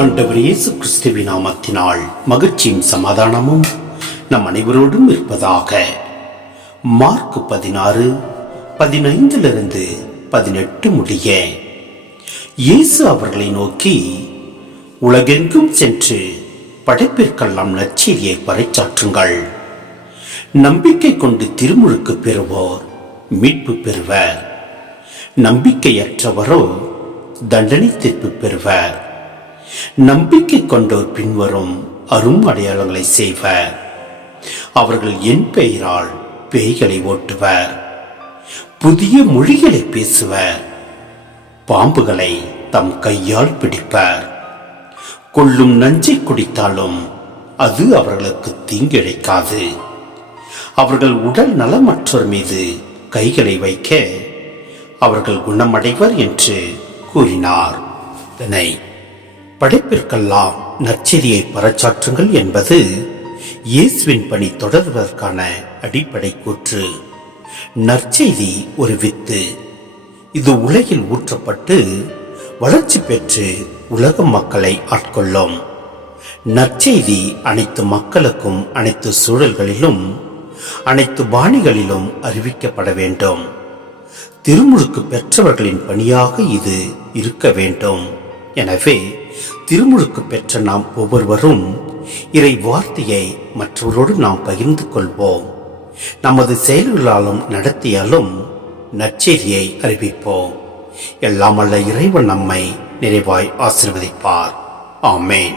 ஆண்டவர் இயேசு கிறிஸ்துவின் நாமத்தினால் மகிழ்ச்சியும் சமாதானமும் நம் அனைவரோடும் இருப்பதாக. மார்க் 16:15 முடிய இயேசு அவர்களை நோக்கி, உலகெங்கும் சென்று படைப்பிற்கெல்லாம் நற்செய்தியை பறைசாற்றுங்கள். நம்பிக்கை கொண்டு திருமுழுக்கு பெறுவோர் மீட்பு பெறுவர், நம்பிக்கையற்றவரோ தண்டனை தீர்ப்பு பெறுவர். நம்பிக்கை கொண்டோர் பின்வரும் அரும் அடையாளங்களை செய்வர். அவர்கள் என் பெயரால் பேய்களை ஓட்டுவர், புதிய மொழிகளை பேசுவர், பாம்புகளை தம் கையால் பிடிப்பர், கொல்லும் நஞ்சை குடித்தாலும் அது அவர்களுக்கு தீங்கிழைக்காது. அவர்கள் உடல் நலமற்றோர் மீது கைகளை வைக்க அவர்கள் குணமடைவர் என்று கூறினார். படைப்பிற்கெல்லாம் நற்செய்தியை பறைசாற்றுங்கள் என்பது இயேசுவின் பணி தொடர்வதற்கான அடிப்படை கூற்று. நற்செய்தி ஒரு வித்து. இது உலகில் ஊற்றப்பட்டு வளர்ச்சி பெற்று உலக மக்களை ஆட்கொள்ளும். நற்செய்தி அனைத்து மக்களுக்கும் அனைத்து சூழல்களிலும் அனைத்து பாணிகளிலும் அறிவிக்கப்பட வேண்டும். திருமுழுக்கு பெற்றவர்களின் பணியாக இது இருக்க வேண்டும். எனவே திருமுழுக்கு பெற்ற நாம் ஒவ்வொருவரும் இறை வார்த்தையை மற்றவரோடு நாம் பகிர்ந்து கொள்வோம். நமது செயல்களாலும் நடத்தியாலும் நற்செய்தியை அறிவிப்போம். எல்லாம் வல்ல இறைவன் நம்மை நிறைவாய் ஆசீர்வதிப்பார். ஆமென்.